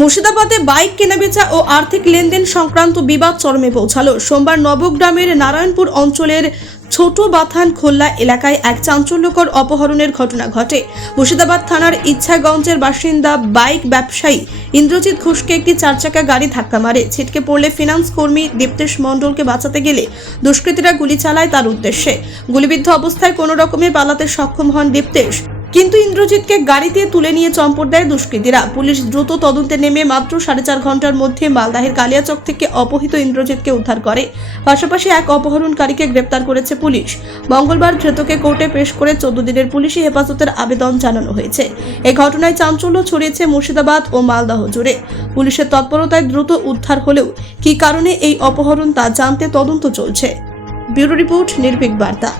মুর্শিদাবাদে বাইক কেনাবেচা ও আর্থিক লেনদেন সংক্রান্ত বিবাদ চরমে পৌঁছালো। সোমবার নবগ্রামের নারায়ণপুর অঞ্চলের ছোট বাথান খোল্লা এলাকায় এক চাঞ্চল্যকর অপহরণের ঘটনা ঘটে। মুর্শিদাবাদ থানার ইচ্ছাগঞ্জের বাসিন্দা বাইক ব্যবসায়ী ইন্দ্রজিৎ ঘোষকে একটি চারচাকা গাড়ি ধাক্কা মারে। ছিটকে পড়লে ফিনান্স কর্মী দীপ্তেশ মণ্ডলকে বাঁচাতে গেলে দুষ্কৃতীরা গুলি চালায় তার উদ্দেশ্যে। গুলিবিদ্ধ অবস্থায় কোনো রকমে পালাতে সক্ষম হন দীপ্তেশ, কিন্তু ইন্দ্রজিৎকে গাড়িতে তুলে নিয়ে চম্পট দেয় দুষ্কৃতীরা। পুলিশ দ্রুত তদন্তে নেমে মাত্র 4.5 ঘন্টার মধ্যে মালদাহের কালিয়াচক থেকে অপহৃত ইন্দ্রজিৎকে উদ্ধার করে। পাশাপাশি এক অপহরণকারীকে গ্রেপ্তার করেছে পুলিশ। মঙ্গলবার ধৃতকে কোর্টে পেশ করে 14 দিনের পুলিশি হেফাজতের আবেদন জানানো হয়েছে। এই ঘটনায় চাঞ্চল্য ছড়িয়েছে মুর্শিদাবাদ ও মালদহ জুড়ে। পুলিশের তৎপরতায় দ্রুত উদ্ধার হলেও কী কারণে এই অপহরণ তা জানতে তদন্ত চলছে। ব্যুরো রিপোর্ট, নির্ভীক বার্তা।